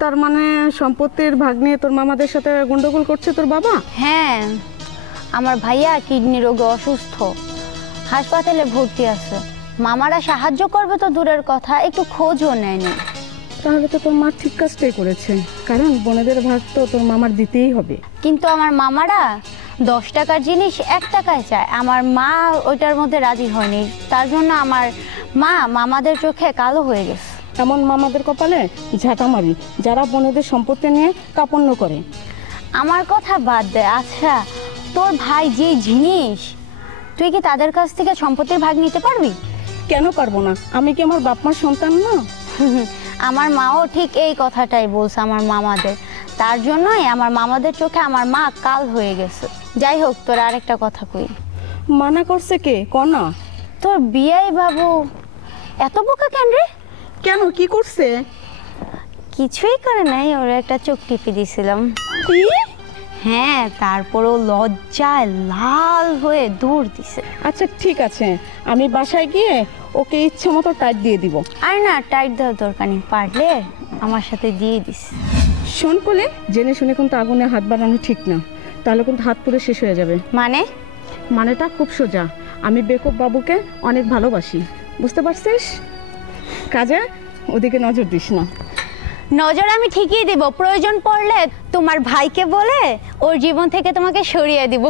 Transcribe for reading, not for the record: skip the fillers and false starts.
তার মানে সম্পত্তির ভাগ নিয়ে তোর মামাদের সাথে গন্ডগোল করছে তোর বাবা? হ্যাঁ, আমার ভাইয়া কিডনি রোগে অসুস্থ, হাসপাতালে ভর্তি আছে। মামারা সাহায্য করবে তো দূরের কথা, একটু খোঁজও নেয়নি। তাহলে তো তোর মা ঠিক কাজটাই করেছে, কারণ বোনেদের ভাগ তো তোর মামার দিতেই হবে। কিন্তু আমার মামারা 10 টাকার জিনিস 1 টাকায় চায়, আমার মা ওইটার মধ্যে রাজি হয়নি। তার জন্য আমার মা মামাদের চোখে কালো হয়ে গেছে। এমন মামাদের কপালে ঝাঁটা মারি যারা বোনেদের সম্পত্তি নিয়ে কাপন্ন করে। আমার কথা বাদ দে। আচ্ছা, তোর ভাই যে জিনিস, তুই কি তাদের কাছ থেকে সম্পত্তির ভাগ নিতে পারবি? কেন পারবো না? আমি কি আমার বাপ মার সন্তান না? আমার মাও ঠিক এই কথাটাই বলছে আমার মামাদের। তার জন্যই আমার মামাদের চোখে আমার মা কাল হয়ে গেছে। যাই হোক, তোর আরেকটা কথা কই। মানা করছে কে? কনা তোর বিয়াই বাবু এত বোকা কেন রে? কেন, কি করছে? কিছুই করে নাই, ওর একটা চোখ টিপে দিয়েছিলাম। কি? হ্যাঁ, তারপরও লজ্জায় লাল হয়ে দৌড় দিছে। আচ্ছা ঠিক আছে, আমি বাসায় গিয়ে ওকে ইচ্ছে মতো টাইট দিয়ে দিব। আর না, টাইট দেওয়ার দরকার নেই, পারলে আমার সাথে দিয়ে দিস। শোন কোলে, জেনে শুনে কিন্তু আগুনে হাত বাড়ানো ঠিক না, তাহলে কিন্তু হাত পুরো শেষ হয়ে যাবে। মানেটা খুব সোজা, আমি বেকুব বাবুকে অনেক ভালোবাসি, বুঝতে পারছিস? কাজে ওদিকে নজর দিস না। নজর আমি ঠিকই দিব, প্রয়োজন পড়লে তোমার ভাইকে বলে ওর জীবন থেকে তোমাকে সরিয়ে দিব।